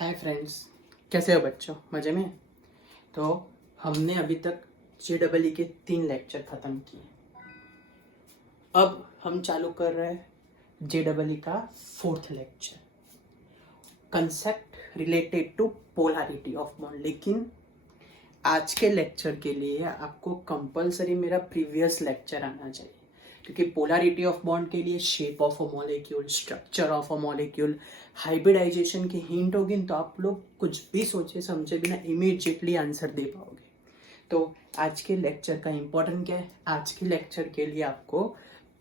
Hi friends, कैसे हो बच्चों? मज़े में? तो हमने अभी तक JEE के 3 लेक्चर ख़त्म किए। अब हम चालू कर रहे हैं JEE का 4th lecture, concept related to polarity of bond. लेकिन आज के लेक्चर के लिए आपको कंपलसरी मेरा प्रीवियस लेक्चर आना चाहिए, क्योंकि पोलैरिटी ऑफ बॉन्ड के लिए shape of a molecule, structure of a molecule, hybridization की हिंट होगी तो आप लोग कुछ भी सोचे समझे बिना इमीडिएटली आंसर दे पाओगे। तो आज के लेक्चर का इम्पोर्टेंट क्या है? आज के लेक्चर के लिए आपको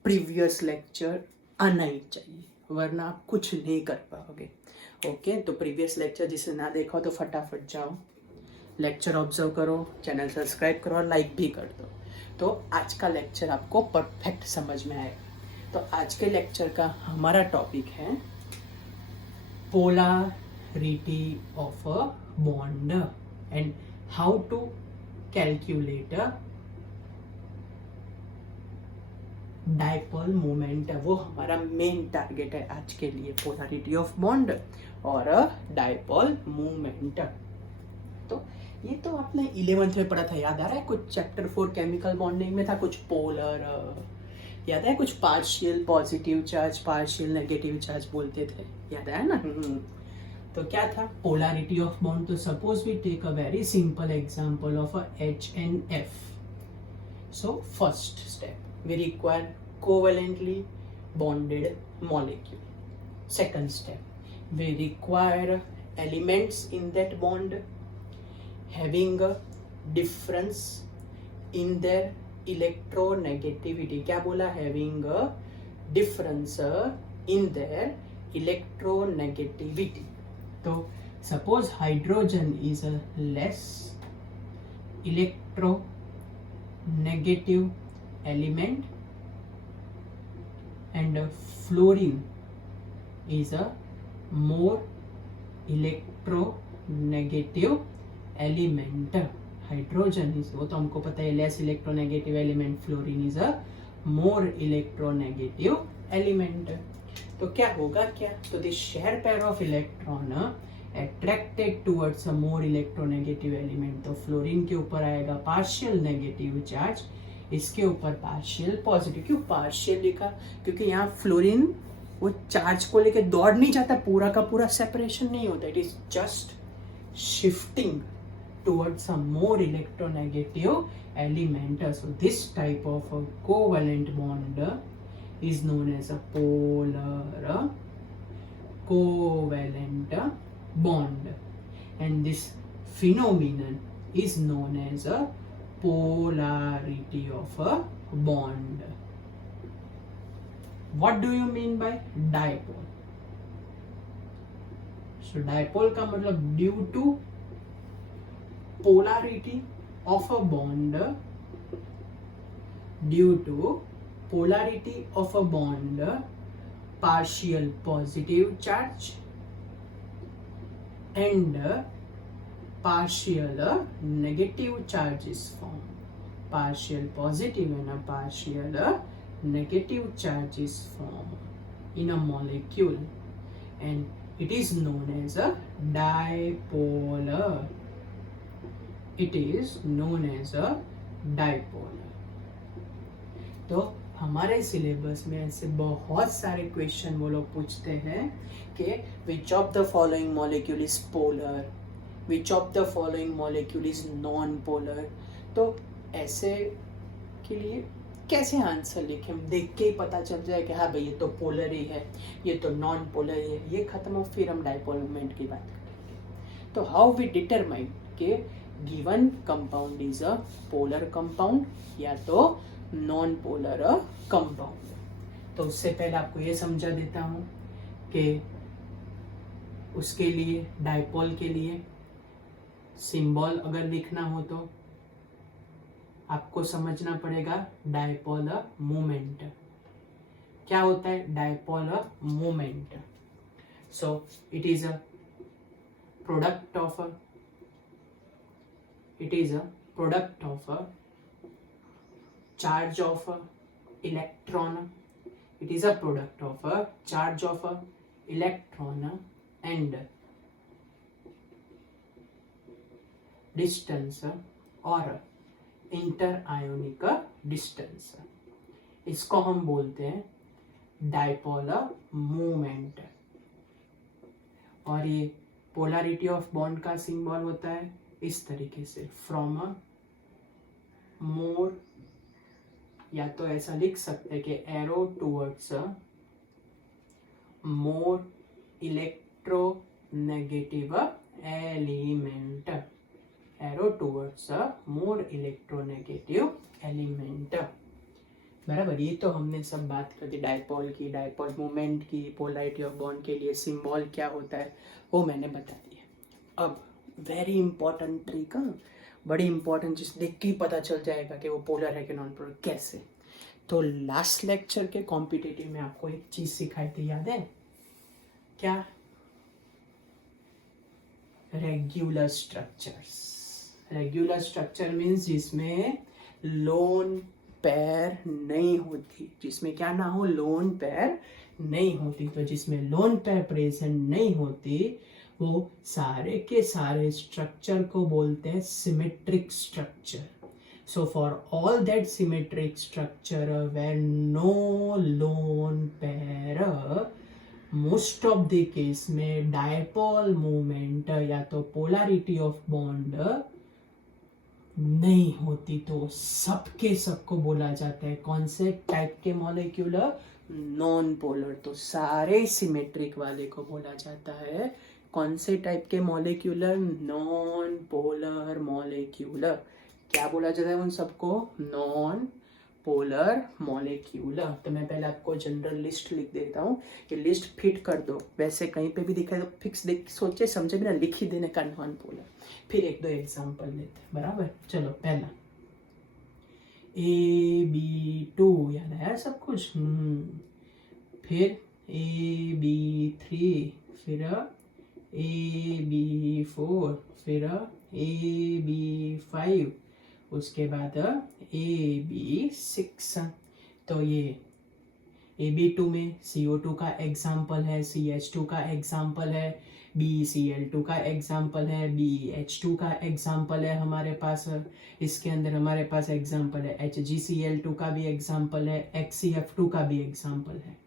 प्रीवियस लेक्चर आना ही चाहिए, वरना आप कुछ नहीं कर पाओगे। ओके, तो प्रीवियस लेक्चर जिसे ना देखा हो तो फटाफट जाओ, लेक्चर ऑब्जर्व करो, चैनल सब्सक्राइब करो और लाइक भी कर दो, तो आज का लेक्चर आपको परफेक्ट समझ में आएगा। तो आज के लेक्चर का हमारा टॉपिक है polarity of a bond and how to calculate a dipole moment. वो हमारा मेन टारगेट है आज के लिए, पोलैरिटी ऑफ बॉन्ड और डायपोल मोमेंट। तो ये तो आपने 11th में पढ़ा था, याद आ रहा है? कुछ चैप्टर 4 केमिकल बॉन्डिंग में था, कुछ पोलर, याद है? कुछ partial positive charge, partial negative charge बोलते थे, याद है ना? तो क्या था पोलैरिटी ऑफ बॉन्ड? तो suppose we take a very simple example of a HNF. So first step, we require covalently bonded molecule. Second step, we require elements in that bond having a difference in their electronegativity. क्या बोला? having a difference in their electronegativity. तो suppose hydrogen is a less electronegative element and fluorine is a more electronegative element. Hydrogen is, वो तो हमको पता है, less electronegative element, fluorine is a more electronegative element. तो क्या होगा? क्या तो this share pair of electron attracted towards a more electronegative element. तो फ्लोरीन के ऊपर आएगा पार्शियल नेगेटिव चार्ज, इसके ऊपर पार्शियल पॉजिटिव। क्यों पार्शियल लिखा? क्योंकि यहाँ फ्लोरीन वो चार्ज को लेके दौड़ नहीं जाता, पूरा का पूरा सेपरेशन नहीं होता, it is just shifting towards a more electronegative element. So this type of a covalent bond is known as a polar covalent bond, and this phenomenon is known as a polarity of a bond. What do you mean by dipole? So dipole का मतलब due to polarity of a bond, due to polarity of a bond, partial positive charge and partial negative charge is formed. Partial positive and a partial negative charge is formed in a molecule, and it is known as a dipolar. It is known as a dipolar. तो हमारे syllabus में ऐसे बहुत सारे question वो लोग पूछते हैं कि which of the following molecule is polar, which of the following molecule is non-polar. तो ऐसे के लिए कैसे आंसर लिखें? हम देख के ही पता चल जाए कि हाँ भाई ये तो पोलर ही है, ये तो नॉन पोलर ही है, ये खत्म हो, फिर हम डायपोल मोमेंट की बात करेंगे। तो हाउ वी डिटरमाइन के given compound is a polar compound या तो नॉन पोलर कंपाउंड। तो उससे पहले आपको ये समझा देता हूँ कि उसके लिए, डायपोल के लिए सिंबल अगर लिखना हो तो आपको समझना पड़ेगा डायपोलर मोमेंट। क्या होता है dipolar moment? So it is a product of charge of electron. It is a product of a charge of electron and distance और इंटर आयोनिक डिस्टेंस, इसको हम बोलते हैं डाइपोलर मूवमेंट। और ये पोलैरिटी ऑफ बॉन्ड का सिंबल होता है इस तरीके से, फ्रॉम अ मोर, या तो ऐसा लिख सकते हैं कि arrow towards more electronegative element, arrow towards more electronegative element. बराबर, ये तो हमने सब बात कर दी डाइपोल की, डाइपोल मोमेंट की, पोलैरिटी ऑफ बॉन्ड के लिए सिंबल क्या होता है वो मैंने बता दिया। अब वेरी इंपॉर्टेंट ट्रिक, बड़ी इंपॉर्टेंट चीज देख के ही पता चल जाएगा कि वो पोलर है कि नॉन पोलर कैसे। तो लास्ट लेक्चर के कॉम्पिटिटिव में आपको एक चीज सिखाई थी, याद है क्या? Regular structures. Regular structure means जिसमें लोन पैर नहीं होती, जिसमें क्या ना हो, लोन पैर नहीं होती। तो जिसमें लोन पैर प्रेजेंट नहीं होती वो सारे के सारे स्ट्रक्चर को बोलते हैं symmetric structure. So for all that symmetric structure where no lone pair, most of the case में डायपोल मूवमेंट या तो पोलैरिटी ऑफ बॉन्ड नहीं होती, तो सबके सबको बोला जाता है कौन से टाइप के मॉलिक्यूलर? Non polar. तो सारे सिमेट्रिक वाले को बोला जाता है कौन से टाइप के मॉलिक्यूलर? Non polar molecular. क्या बोला जाता है उन सबको? Non polar molecular. तो मैं पहले आपको जनरल लिस्ट लिख देता हूँ, ये लिस्ट फिट कर दो, वैसे कहीं पे भी दिखाए तो फिक्स देख सोचे समझे बिना लिख ही देने का नॉन पोलर। फिर एक दो एग्जांपल लेते हैं, बराबर। चलो पहला AB2, याद आया सब कुछ? फिर AB3, फिर AB4, फिर AB5, उसके बाद AB6। तो ये AB2 में CO2 का एग्जाम्पल है, CH2 का एग्जाम्पल है, BCl2 का एग्जाम्पल है, BH2 का एग्जाम्पल है हमारे पास। इसके अंदर हमारे पास एग्जाम्पल है HgCl2 का भी एग्जाम्पल है, HCF2 का भी एग्जाम्पल है।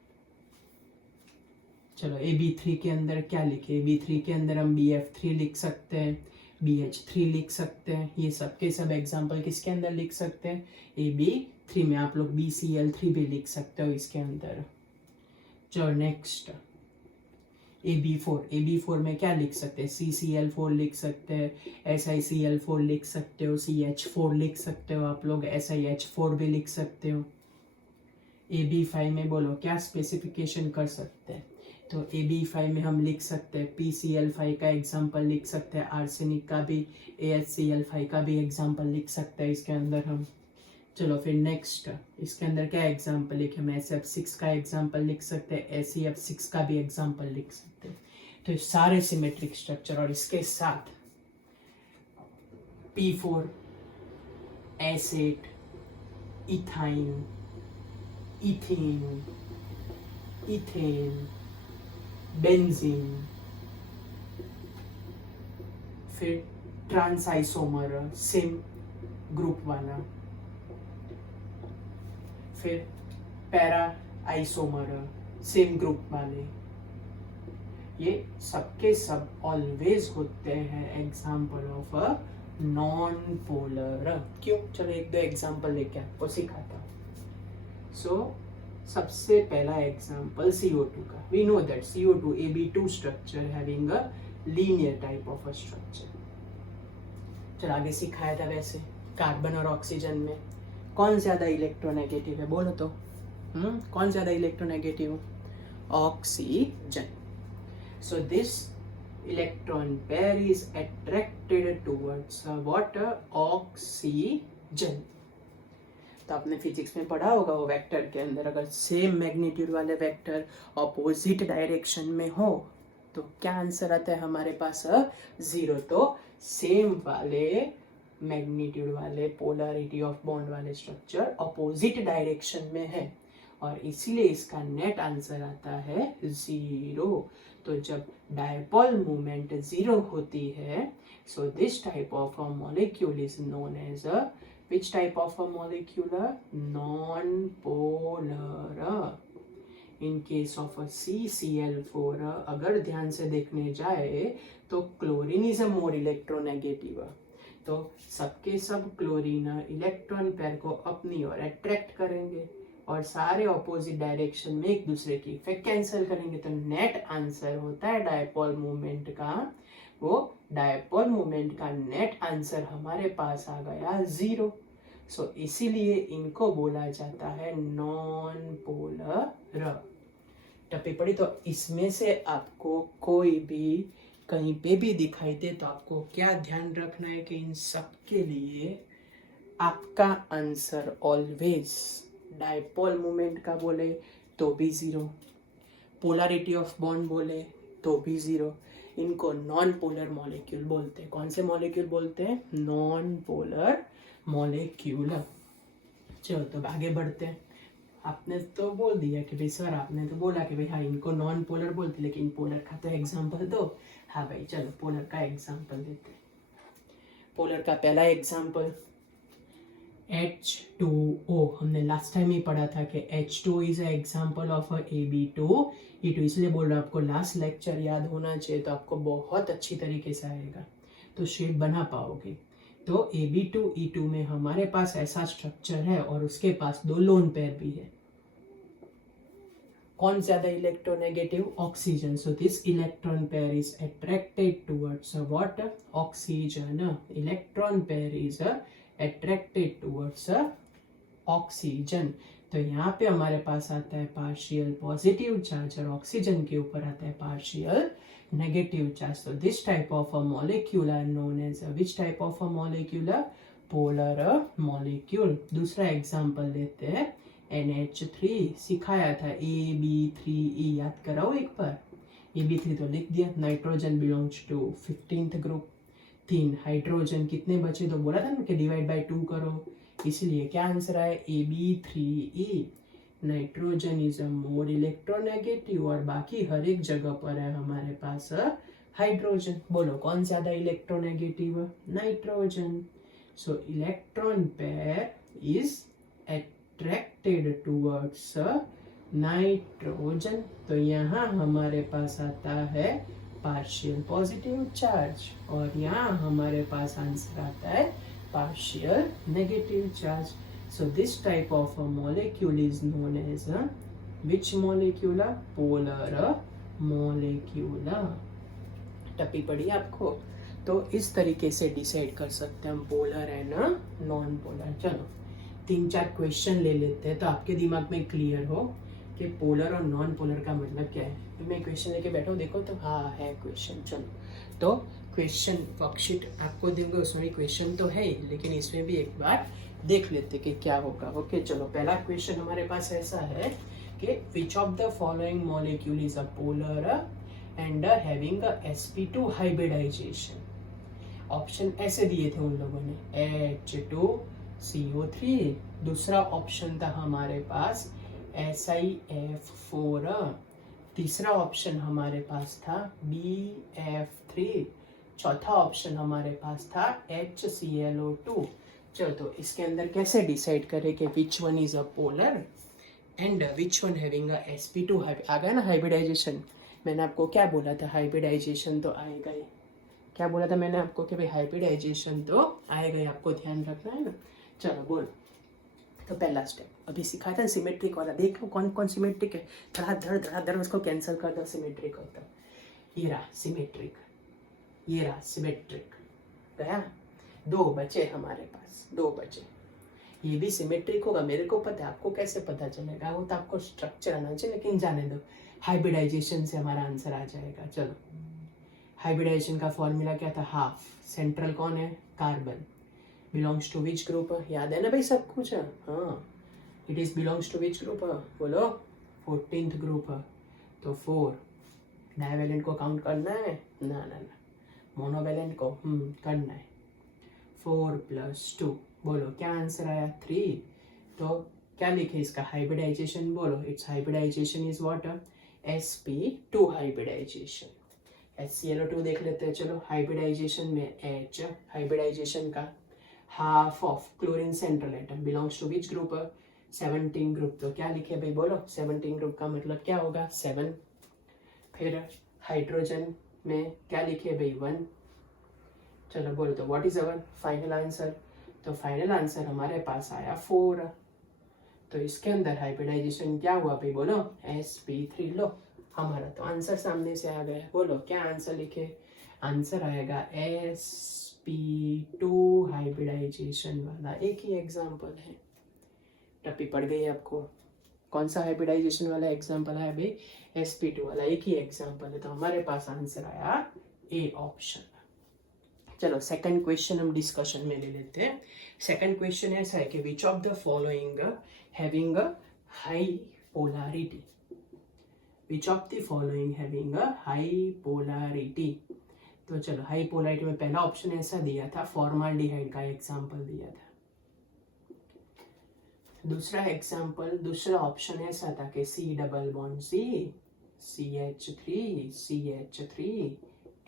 चलो AB3 के अंदर क्या लिखे? AB3 के अंदर हम BF3 लिख सकते हैं, BH3 लिख सकते हैं। ये सब के सब एग्जाम्पल किसके अंदर लिख सकते हैं? AB3 में। आप लोग BCl3 भी लिख सकते हो इसके अंदर। चलो नेक्स्ट AB4। AB4 में क्या लिख सकते हैं? CCl4 लिख सकते हैं, SiCl4 लिख सकते हो, CH4 लिख सकते हो आप लोग, SiH4 भी लिख सकते हो। AB5 में बोलो क्या स्पेसिफिकेशन कर सकते हैं? तो AB5 में हम लिख सकते हैं PCl5 का एग्जाम्पल लिख सकते हैं, आर्सेनिक का भी, AHCl5 का भी एग्जाम्पल लिख सकते हैं इसके अंदर हम। चलो फिर नेक्स्ट, इसके अंदर क्या एग्जाम्पल लिखे? हम SF6 का एग्जाम्पल लिख सकते हैं, ACF6 का भी एग्जाम्पल लिख सकते हैं। तो सारे सिमेट्रिक स्ट्रक्चर, और इसके साथ P4 acid, ethyne, ethene, ethane, benzene, फिर ट्रांस आइसोमर सेम ग्रुप वाला, फिर पैरा आइसोमर सेम ग्रुप वाले, ये सबके सब ऑलवेज होते हैं example of a non polar. क्यों? चलो एक दो एग्जाम्पल लेके आपको सिखाता हूँ। सो सबसे पहला एग्जाम्पल CO2 का। We know that CO2 AB2 structure having a linear type of a structure. चलो आगे सिखाया था वैसे कार्बन और ऑक्सीजन में कौन ज्यादा इलेक्ट्रोनेगेटिव है? बोलो तो कौन ज्यादा electronegative? Oxygen. So this electron pair is attracted towards what? Oxygen. तो आपने फिजिक्स में पढ़ा होगा वो वेक्टर के अंदर अगर सेम मैग्नीट्यूड वाले वेक्टर ऑपोजिट डायरेक्शन में हो तो क्या आंसर आता है हमारे पास? 0। तो सेम वाले मैग्नीट्यूड वाले पोलैरिटी ऑफ बॉन्ड वाले स्ट्रक्चर ऑपोजिट डायरेक्शन में है और इसीलिए इसका नेट आंसर आता है 0। तो जब डायपोल मूवमेंट 0 होती है, so this type of a molecule is known as a which type of a molecule? Non polar. In case of CCl4, अगर ध्यान से देखने जाए तो chlorine is a more electronegative. तो सबके सब क्लोरीन इलेक्ट्रॉन पेयर को अपनी ओर अट्रैक्ट करेंगे और सारे ऑपोजिट डायरेक्शन में एक दूसरे की इफेक्ट कैंसिल करेंगे। तो नेट आंसर होता है डायपोल मूवमेंट का, वो डायपोल मूवमेंट का नेट आंसर हमारे पास आ गया 0। सो इसीलिए इनको बोला जाता है नॉन पोलर। टप्पी पड़ी। तो इसमें से आपको कोई भी कहीं पे भी दिखाई दे तो आपको क्या ध्यान रखना है कि इन सब के लिए आपका आंसर ऑलवेज डायपोल मूवमेंट का बोले तो भी 0, पोलरिटी ऑफ बॉन्ड बोले तो भी 0। इनको नॉन पोलर मॉलिक्यूल बोलते हैं। कौन से मॉलिक्यूल बोलते हैं? Non polar molecule. चलो तो आगे बढ़ते हैं। आपने तो बोल दिया कि भाई सर, आपने तो बोला कि भाई हाँ इनको नॉन पोलर बोलते, लेकिन पोलर का तो एग्जांपल दो। हाँ भाई चलो पोलर का एग्जांपल देते हैं। पोलर का पहला एग्जांपल H2O। हमने लास्ट टाइम ही पढ़ा था कि H2 is a example of Ab2E2। इसलिए बोल रहा हूँ आपको लास्ट लेक्चर याद होना चाहिए, तो आपको बहुत अच्छी तरीके से आएगा, तो शेप बना पाओगे। तो Ab2E2 में हमारे पास ऐसा स्ट्रक्चर है और उसके पास 2 लोन पेयर भी है। कौन ज्यादा electronegative? Oxygen. So this electron pair is attracted towards what? Oxygen. Electron pair is attracted towards oxygen. तो यहाँ पे हमारे पास आता है पार्शियल पॉजिटिव चार्ज और ऑक्सीजन के ऊपर आता है partial negative charge. So this type of a molecule are known as which type of a molecule? Polar molecule। दूसरा एग्जांपल लेते हैं NH3। सिखाया था AB3E, याद कराओ एक बार। AB3 तो लिख दिया। Nitrogen belongs to 15th group. 3 hydrogen कितने बचे? तो बोला था ना कि डिवाइड बाय 2 करो, इसलिए क्या आंसर आया? AB3E। Nitrogen is a more electronegative और बाकी हर एक जगह पर है हमारे पास हाइड्रोजन। बोलो कौन ज्यादा electronegative? Nitrogen. So electron pair is attracted towards nitrogen. तो यहाँ हमारे पास आता है पार्शियल पॉजिटिव चार्ज और यहाँ हमारे पास आंसर आता है partial negative charge. So this type of a molecule is known as which molecule? Polar molecule। टप्पी पड़ी आपको? तो इस तरीके से डिसाइड कर सकते हैं हम पोलर एंड नॉन पोलर। चलो 3-4 क्वेश्चन ले लेते हैं तो आपके दिमाग में क्लियर हो कि पोलर और नॉन पोलर का मतलब क्या है। तो मैं क्वेश्चन लेके बैठा हूँ, देखो तो हाँ है क्वेश्चन। चलो तो क्वेश्चन वर्कशीट आपको देंगे, उसमें भी क्वेश्चन तो है ही, लेकिन इसमें भी एक बार देख लेते कि क्या होगा। ओके चलो पहला क्वेश्चन हमारे पास ऐसा है कि which of the following molecule is a polar and having a sp2 hybridization. Option ऐसे दिए थे उन लोगों ने H2CO3। दूसरा ऑप्शन था हमारे पास SiF4। तीसरा ऑप्शन हमारे पास था BF3। चौथा ऑप्शन हमारे पास था HClO2। चलो तो इसके अंदर कैसे डिसाइड करें कि which one is a polar and which one having a sp2 आ गया ना हाइब्रिडाइजेशन। मैंने आपको क्या बोला था? हाइब्रिडाइजेशन तो आएगा ही। क्या बोला था मैंने आपको कि भाई हाइब्रिडाइजेशन तो आएगा ही, आपको ध्यान रखना है ना। चलो बोलो। तो पहला स्टेप अभी सिखाया था सिमेट्रिक वाला, देखो कौन कौन सिमेट्रिक है। धड़ाधड़ उसको कैंसिल कर दो, सिमेट्रिक होता। ये रहा सिमेट्रिक, ये रहा सिमेट्रिक। गया 2 बचे हमारे पास, 2 बचे। ये भी सिमेट्रिक होगा, मेरे को पता है, आपको कैसे पता चलेगा? वो तो आपको स्ट्रक्चर आना चाहिए, लेकिन जाने दो। हाइब्रिडाइजेशन से हमारा आंसर आ जाएगा। चलो हाइब्रिडाइजेशन का फॉर्मूला क्या था? हाफ। सेंट्रल कौन है? Carbon. Belongs to which group? याद है ना भाई सब कुछ? हाँ, it is belongs to which group? बोलो 14th ग्रुप। तो 4। डाइवेलेंट को काउंट करना है? ना, मोनोवेलेंट को करना है। 4 + 2 बोलो क्या आंसर आया? 3। तो क्या लिखे इसका हाइब्रिडाइजेशन बोलो. It's hybridization is what? sp2 hybridization. HClO2 देख लेते हैं. चलो हाइब्रिडाइजेशन में H, हाइब्रिडाइजेशन का half of chlorine central atom belongs to which group? 17 group. तो क्या लिखे भाई बोलो? 17 ग्रुप का मतलब क्या होगा? 7. फिर हाइड्रोजन में क्या लिखे भाई? 1. चलो बोलो तो what is our final answer? तो फाइनल आंसर हमारे पास आया 4. तो इसके अंदर हाइब्रिडाइजेशन क्या हुआ भाई बोलो? sp3. लो हमारा तो आंसर सामने से आ गया. बोलो क्या आंसर लिखे? आंसर आएगा sp2 हाइब्रिडाइजेशन वाला. एक ही एग्जांपल है. टप्पी पड़ गई आपको. कौन सा हाइब्रिडाइजेशन वाला एग्जांपल है भाई? sp2 वाला. एक ही एग्जांपल है. तो हमारे पास आंसर आया ए ऑप्शन. चलो सेकंड क्वेश्चन हम डिस्कशन में ले लेते हैं. सेकंड क्वेश्चन ऐसा है कि which of the following having a high polarity? Which of the following having a high polarity? तो चलो हाई पोलैरिटी में पहला ऑप्शन ऐसा दिया था, फॉर्माल्डिहाइड का एग्जांपल दिया था. दूसरा ऑप्शन ऐसा था कि C double bond C, CH3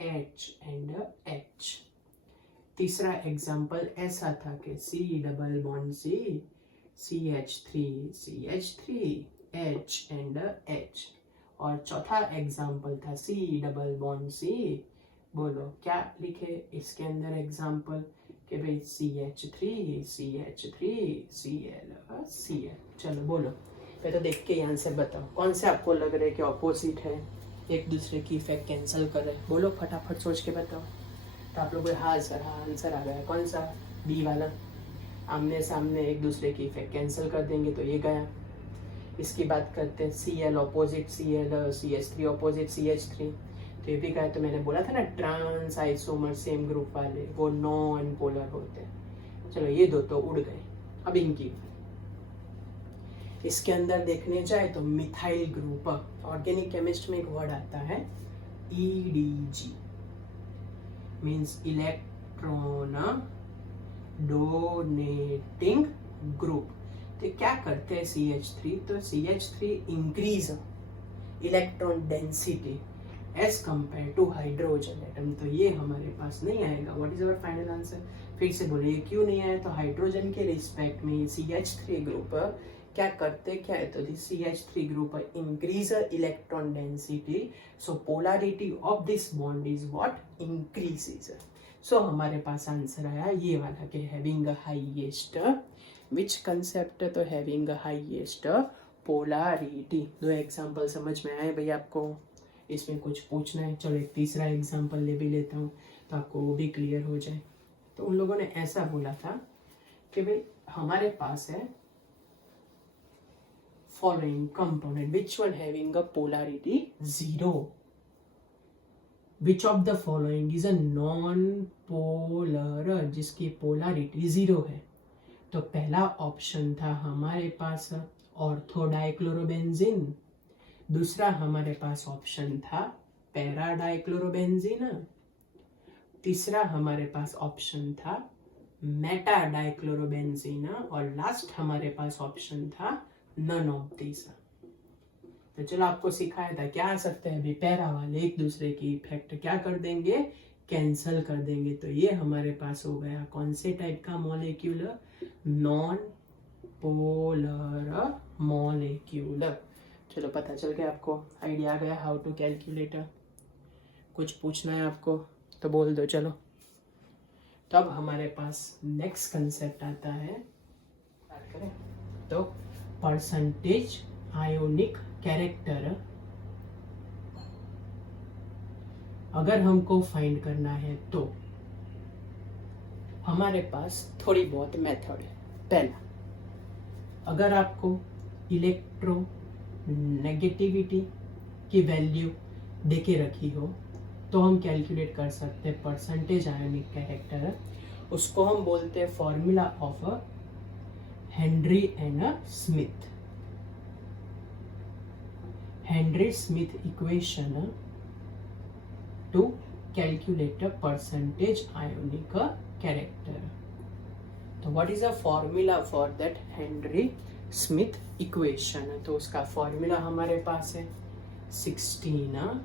H and H. तीसरा एग्जांपल ऐसा था कि C double bond C, CH3 H and H. और चौथा एग्जांपल था C डबल बॉन्ड C. बोलो क्या लिखे इसके अंदर एग्जांपल? कि भाई CH3 Cl. चलो बोलो पहले तो देख के आंसर बताओ कौन से आपको लग रहा है कि ऑपोजिट है, एक दूसरे की इफेक्ट कैंसिल कर रहे. बोलो फटाफट सोच के बताओ. तो आप लोग हाँ सर हाँ आंसर आ गया. कौन सा? बी वाला. आमने सामने एक दूसरे की इफेक्ट कैंसिल कर देंगे तो ये गया. इसकी बात करते हैं Cl opposite Cl, CH3 opposite CH3. तो ये भी गया. तो मैंने बोला था ना ट्रांस आइसोमर सेम ग्रुप वाले वो नॉन पोलर होते हैं. चलो ये दो तो उड़ गए. अब इनकी इसके अंदर देखने जाए तो मिथाइल ग्रुप. ऑर्गेनिक केमिस्ट में एक वर्ड आता है EDG, means electron donating group. तो क्या करते हैं CH3? तो CH3 increase electron density as compare to hydrogen atom. तो ये हमारे पास नहीं आएगा. What is our final answer? फिर से बोलिए क्यों नहीं आया? तो हाइड्रोजन के रिस्पेक्ट में CH3 ग्रुप क्या करते क्या है? तो CH3 group increase electron density, so polarity of this bond is what? Increases. So हमारे पास आंसर आया ये वाला कि हैविंग हाईएस्ट विच कंसेप्ट? तो हैविंग हाईएस्ट पोलैरिटी. दो एग्जांपल समझ में आए भाई आपको? इसमें कुछ पूछना है? चलो एक तीसरा एग्जांपल ले भी लेता हूँ तो आपको वो भी क्लियर हो जाए. तो उन लोगों ने ऐसा बोला था कि भाई हमारे पास है following component, which one having a polarity 0? Which of the following is a non-polar, जिसकी polarity 0 है? तो पहला ऑप्शन था हमारे पास ऑर्थोडाइक्लोरोबेंजीन. दूसरा हमारे पास ऑप्शन था पैराडाइक्लोरोबेंजीन. तीसरा हमारे पास ऑप्शन था मेटाडाइक्लोरोबेंजीन. और लास्ट हमारे पास ऑप्शन था नन ऑफ दिस. तो चलो आपको सिखाया था क्या आ सकते हैं. अभी पैरा वाले एक दूसरे की इफेक्ट क्या कर देंगे? कैंसल कर देंगे. तो ये हमारे पास हो गया कौन से टाइप का मॉलिक्यूल? Non polar molecule. चलो पता चल गया आपको, आइडिया आ गया हाउ टू कैलकुलेट. कुछ पूछना है आपको तो बोल दो. चलो तो अब हमारे पास नेक्स्ट कंसेप्ट आता है. बात करें तो परसेंटेज आयोनिक कैरेक्टर अगर हमको फाइंड करना है तो हमारे पास थोड़ी बहुत मेथड है. पहला, अगर आपको इलेक्ट्रो नेगेटिविटी की वैल्यू देके रखी हो तो हम कैलकुलेट कर सकते हैं परसेंटेज आयोनिक कैरेक्टर. उसको हम बोलते हैं formula of Henry and Smith. Henry Smith equation to calculate percentage ionic character. तो what is the formula for that Henry Smith equation है। तो उसका फॉर्मूला हमारे पास है 16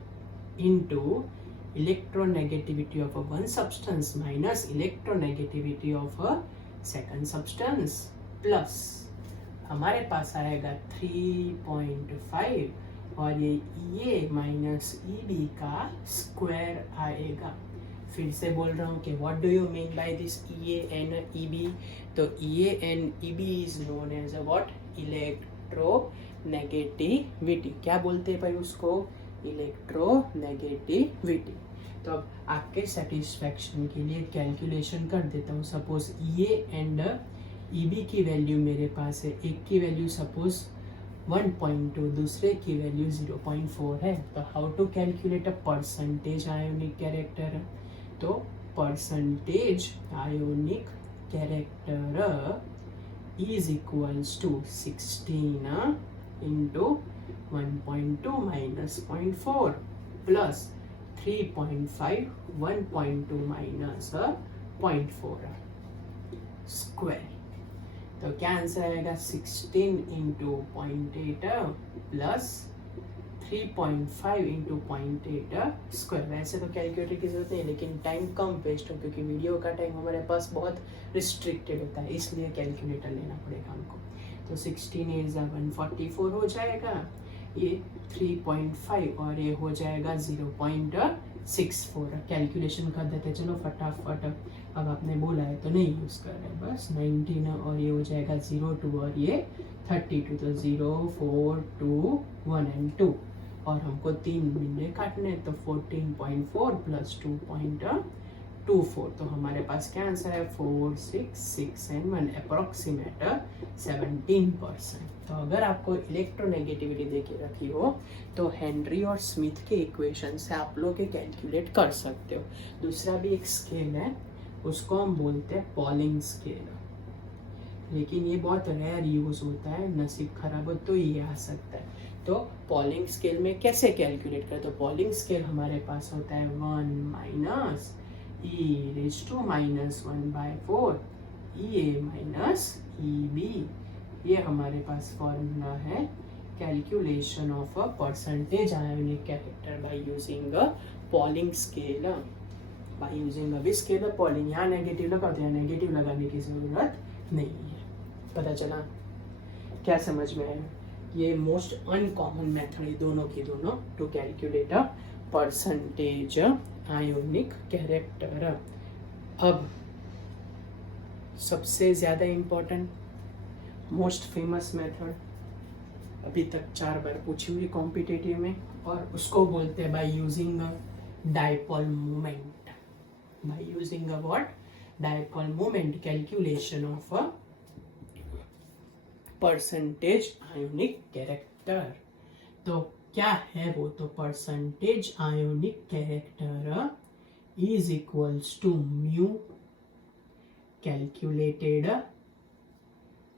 into electronegativity of one substance minus electronegativity of a second substance plus हमारे पास आएगा 3.5 और ये माइनस ई का स्क्वायर आएगा। फिर से बोल रहा हूँ कि what do you mean by this E N E B. तो E N E B is known as a what, electronegativity. क्या बोलते हैं भाई उसको, इलेक्ट्रोनेगेटिविटी। तो अब आपके सेटिस्फैक्शन के लिए कैलकुलेशन कर देता हूँ। Suppose E and E B की वैल्यू मेरे पास है, एक की वैल्यू सपोज 1.2, दूसरे की वैल्यू 0.4 है। तो how to calculate a percentage ionic character. तो percentage ionic character is equals to 16 into 1.2 minus 0.4 plus 3.5 1.2 minus 0.4 square. तो क्या आंसर आएगा 16 इंटू 0.8 प्लस 3.5 इंटू 0.8 स्क्वायर। वैसे तो कैलकुलेटर की जरूरत नहीं, लेकिन टाइम कम वेस्ट हो क्योंकि वीडियो का टाइम हमारे पास बहुत रिस्ट्रिक्टेड होता है, इसलिए कैलकुलेटर लेना पड़ेगा हमको। तो 16 इज 144 हो जाएगा, ये 3.5 और ये हो जाएगा 0.64। कैलकुलेशन कर देते चलो फटाफट। अब आपने बोला है तो नहीं यूज कर रहे, बस 19 और ये हो जाएगा 02 और ये 32। तो 0 4 2 1 एंड 2 और हमको 3 मिनट काटने, तो 14.4 प्लस 2.24। तो हमारे पास क्या आंसर है 4 6 6 एंड 1 अप्रोक्सीमेट 17%। तो अगर आपको इलेक्ट्रोनेगेटिविटी देके रखी हो तो हेनरी और स्मिथ के इक्वेशन से आप लोग कैलकुलेट कर सकते हो। दूसरा भी एक स्केल है, उसको हम बोलते हैं पॉलिंग स्केल, लेकिन ये बहुत रेयर यूज होता है, नसीब खराब हो तो ये आ सकता है। तो पॉलिंग स्केल में कैसे कैलकुलेट करें। तो पॉलिंग स्केल हमारे पास होता है 1 minus E raise to minus 1/4 E A minus E B. ये हमारे पास फॉर्मूला है calculation of a percentage ionic character by using a Pauling scale. By using a scale Pauling, यहाँ नेगेटिव लगा तो यहाँ नेगेटिव लगाने की जरूरत नहीं है। पता चला, क्या समझ में आया। ये मोस्ट अनकॉमन मेथड है दोनों की दोनों to calculate a percentage ionic character. अब सबसे ज्यादा इंपॉर्टेंट मोस्ट फेमस मेथड, अभी तक 4 बार पूछी हुई कॉम्पिटिटिव में, और उसको बोलते हैं by using dipole moment. By using a what, dipole moment calculation of a percentage ionic character. तो क्या है वो, तो percentage ionic character is equals to mu calculated,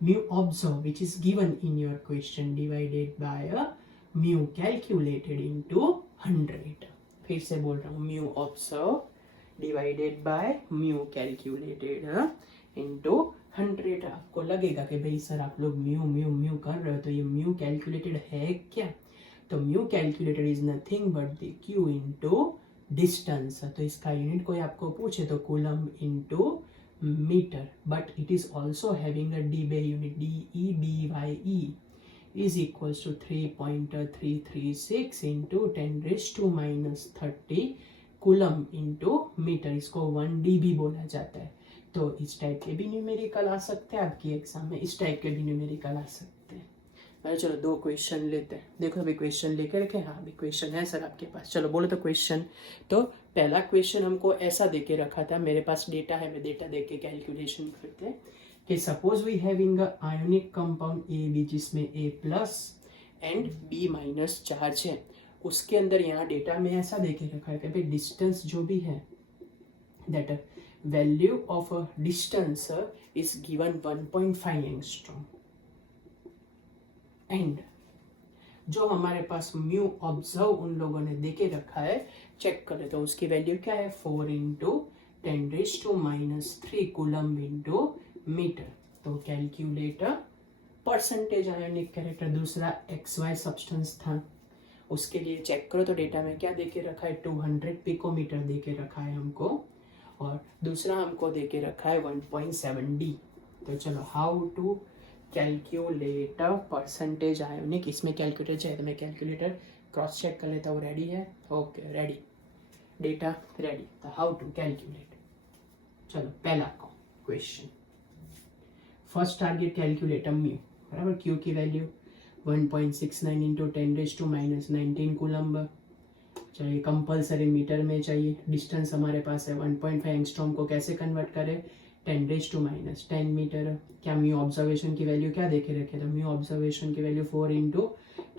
mu observe which is given in your question divided by mu calculated into 100। फिर से बोल रहा हूँ, mu observe divided by mu calculated into 100। आपको लगेगा कि भाई सर आप लोग म्यू म्यू म्यू कर रहे हो, तो ये म्यू कैलकुलेटेड है क्या। तो mu calculated is nothing but the Q into distance. तो इसका यूनिट कोई आपको पूछे तो coulomb into metre, but it is also having a debye unit, DEBYE is equals to 3.336 into 10⁻⁻30 coulomb into metre. इसको 1 dB बोला जाता है। तो इस टाइप के भी न्यूमेरिकल आ सकते हैं आपकी एग्जाम में, इस टाइप के भी न्यूमेरिकल आ सकते हैं। अरे चलो 2 क्वेश्चन लेते हैं। देखो अभी क्वेश्चन लेकर रखे, हाँ अभी क्वेश्चन है सर आपके पास, चलो बोलो तो क्वेश्चन। तो पहला क्वेश्चन हमको ऐसा देके रखा था, मेरे पास डेटा है, मैं डेटा देके कैलकुलेशन करते हैं कि suppose we having a ionic compound A B जिसमें A plus and B minus charge है। उसके अंदर यहाँ डेटा में ऐसा देके रखा है कि भाई डिस्टेंस जो भी है, that value of distance is given 1.5 angstrom, and जो हमारे पास म्यू ऑब्जर्व उन लोगों ने देके रखा है, चेक कर लेते हैं उसकी वैल्यू क्या है 4 × 10⁻³ कूलम इंटू मीटर। तो कैलकुलेटर परसेंटेज आयोनिक कैरेक्टर, दूसरा XY सब्सटेंस था, उसके लिए चेक करो तो डेटा में क्या देके रखा है, 200 पिकोमीटर देके रखा है हमको, और दूसरा हमको देके रखा है 1.7 D। तो चलो, how to calculate percentage ionic, इसमें कैलकुलेटर चाहिए तो मैं कैलकुलेटर क्रॉस चेक कर लेता हूँ। रेडी है? Okay, ready, data ready. तो हाउ टू कैलकुलेट, चलो पहला question, first target calculate mu, बराबर, क्यू की वैल्यू 1.69 इंटू 10⁻⁻19 कूलम्ब। चलिए, कंपलसरी मीटर में चाहिए, डिस्टेंस हमारे पास है 1.5 एंगस्ट्रॉम को कैसे कन्वर्ट करें, 10⁻⁻10 मीटर। क्या म्यू ऑब्जर्वेशन की वैल्यू क्या देखे रखे, तो म्यू ऑब्जर्वेशन की value 4 into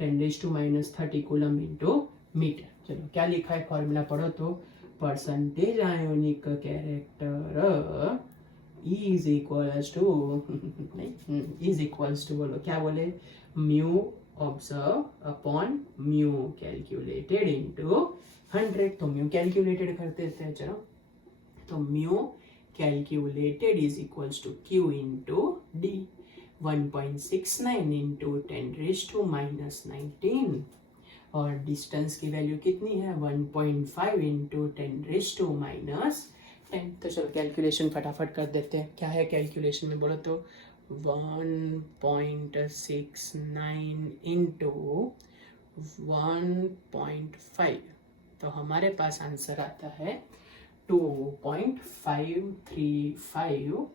10⁻30 coulomb into metre. चलो, क्या लिखा है, फॉर्मूला पढ़ो तो, percentage ionic character is equals to is equals to, बोलो क्या बोले, mu observe upon mu calculated into 100। तो म्यू कैलकुलेटेड करते थे, चलो, तो mu calculated is equals to Q into D, 1.69 into 10⁻⁻19, और डिस्टेंस की वैल्यू कितनी है, 1.5 इंटू 10⁻⁻10। तो चलो कैलकुलेशन फटाफट कर देते हैं। क्या है कैलकुलेशन में, बोलो तो 1.69 इंटू 1.5, तो हमारे पास आंसर आता है 2.535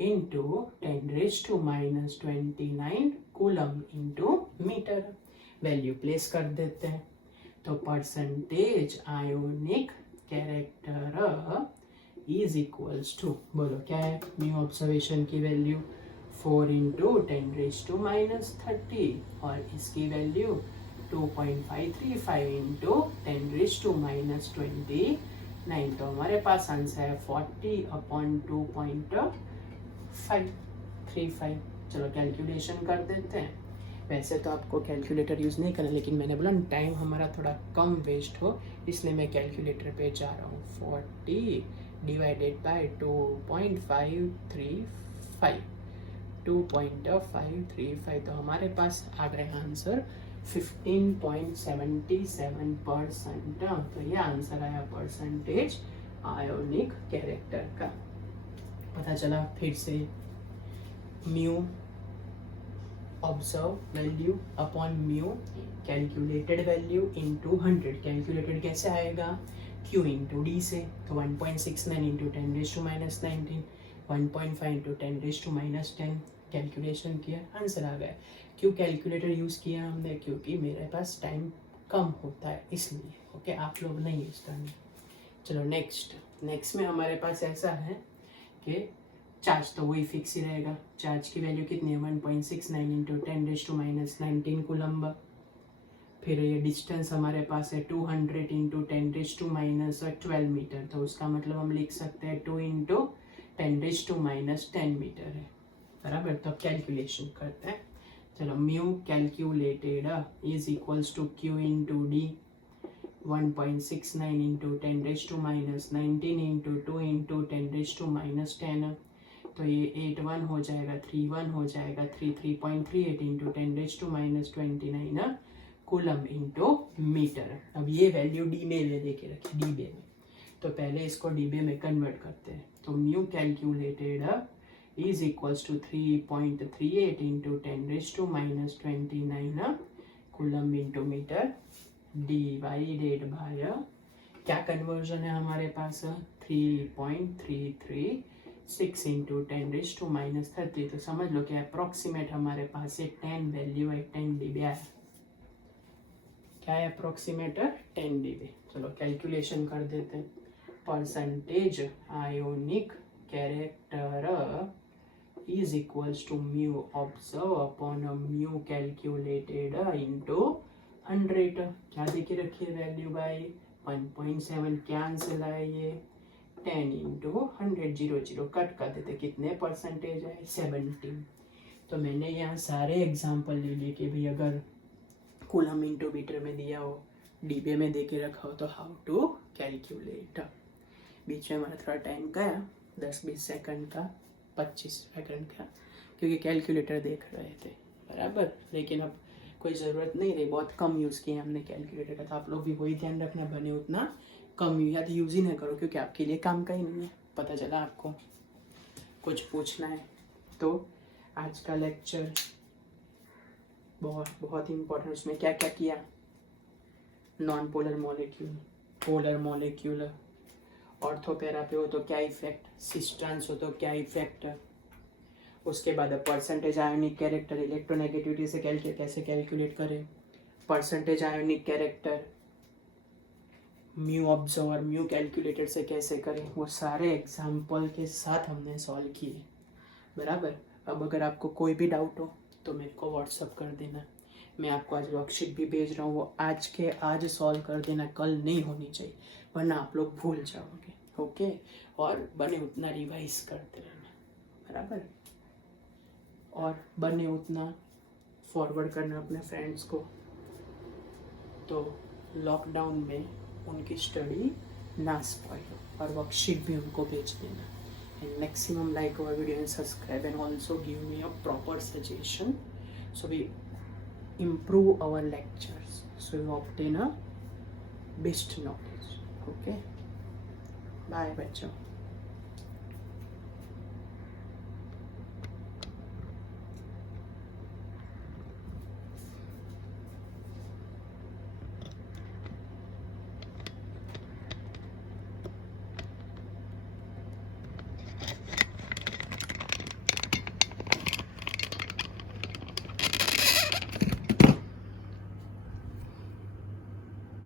into 10⁻⁻29 coulomb into metre. Value place कर देते हैं, तो percentage ionic character is equals to, बोलो क्या है, म्यू ऑब्जर्वेशन की वैल्यू 4 इंटू 10⁻30, और इसकी वैल्यू 2.535 इंटू 10⁻29। तो हमारे पास आंसर है 40/2.535। चलो कैलकुलेशन कर देते हैं। वैसे तो आपको कैलकुलेटर यूज़ नहीं करना, लेकिन मैंने बोला टाइम हमारा थोड़ा कम वेस्ट हो, इसलिए मैं कैलकुलेटर पे जा रहा हूँ। 40 डिवाइडेड बाय 2.535, 2.535, तो हमारे पास आ गया आंसर 15.77%। तो ये आंसर आया परसेंटेज आयोनिक कैरेक्टर का। पता चला फिर से, mu observe value upon mu calculated value into 100। Calculated कैसे आएगा, क्यू इंटू डी से, तो 1.69 इंटू 10⁻⁻19, 1.5 इंटू 10⁻⁻10, कैलकुलेशन किया, आंसर आ गया। क्यों कैलकुलेटर यूज़ किया हमने, क्योंकि मेरे पास टाइम कम होता है इसलिए। ओके, आप लोग नहीं यूज़ करना। चलो नेक्स्ट में हमारे पास ऐसा है कि चार्ज तो वही फिक्स ही रहेगा। चार्ज की वैल्यू कितनी है, 1.69 इंटू 10⁻⁻19 कूलम्ब। फिर ये डिस्टेंस हमारे पास है 200 इंटू 10⁻12 मीटर, तो उसका मतलब हम लिख सकते हैं 2 इंटू 10⁻10 मीटर है, बराबर। तो अब कैलकुलेशन करते हैं। चलो, mu calculated is equals to Q into D, 1.69 into 10⁻19 into 2 into 10⁻10, तो ये 81 हो जाएगा, 31 हो जाएगा, 3.38 इंटू 10⁻29 कूलम इंटू मीटर। अब ये वैल्यू डी में दे के रखी, डीबे में, तो पहले इसको डीबे में कन्वर्ट करते हैं। तो mu calculated is equals to 3.38 into 10⁻29 coulomb into metre divided by, क्या कन्वर्जन है हमारे पास, 3.336 इंटू 10⁻30। तो समझ लो कि अप्रोक्सीमेट हमारे पास ये 10 वैल्यू है, 10 डीबी है। क्या है अप्रोक्सीमेटर, 10 डीबी। चलो कैलकुलेशन कर देते हैं। Percentage ionic character is equals to mu observe upon mu calculated into 100। क्या देखे रखिए वैल्यू बाई 1.7, क्या आंसर लाए ये, 10 इंटू 100, 0 कट कर देते, कितने परसेंटेज है, 17। तो मैंने यहाँ सारे एग्जाम्पल ले लिए कि भाई अगर कूलम इंटू मीटर में दिया हो, डीबे में दे के रखा हो, तो हाउ टू कैलकुलेट। बीच में हमारा थोड़ा टाइम गया, 10-20 सेकंड का, 25 सेकंड का, क्योंकि कैलकुलेटर देख रहे थे। बराबर। लेकिन अब कोई ज़रूरत नहीं रही, बहुत कम यूज़ किया हमने कैलकुलेटर का, तो आप लोग भी वही ध्यान रखना, बने उतना कम याद यूज़ ही ना करो, क्योंकि आपके लिए काम का ही नहीं है। पता चला आपको कुछ पूछना है तो आज का लेक्चर बहुत बहुत इम्पोर्टेंट। उसमें क्या क्या किया, non polar molecule, polar molecule, ortho para पे हो तो क्या इफेक्ट, सिस्ट्रांस हो तो क्या इफेक्ट, उसके बाद परसेंटेज आयोनिक कैरेक्टर, इलेक्ट्रोनेगेटिविटी से कैसे कैलकुलेट करें, percentage ionic character, mu observer, mu calculator से कैसे करें, वो सारे एग्जाम्पल के साथ हमने सॉल्व किए, बराबर। अब अगर आपको कोई भी डाउट हो तो मेरे को व्हाट्सअप कर देना, मैं आपको आज वर्कशीट भी भेज रहा हूँ, वो आज के आज सॉल्व कर देना, कल नहीं होनी चाहिए, वरना आप लोग भूल जाओगे। ओके, और बने उतना रिवाइज करते रहना, बराबर। और बने उतना फॉरवर्ड करना अपने फ्रेंड्स को, तो लॉकडाउन में उनकी स्टडी ना स्पॉइल हो, और वर्कशीट भी उनको भेज देना। And maximum like our video and subscribe, and also give me a proper suggestion so we improve our lectures, so we obtain a best knowledge. Okay, bye बच्चों।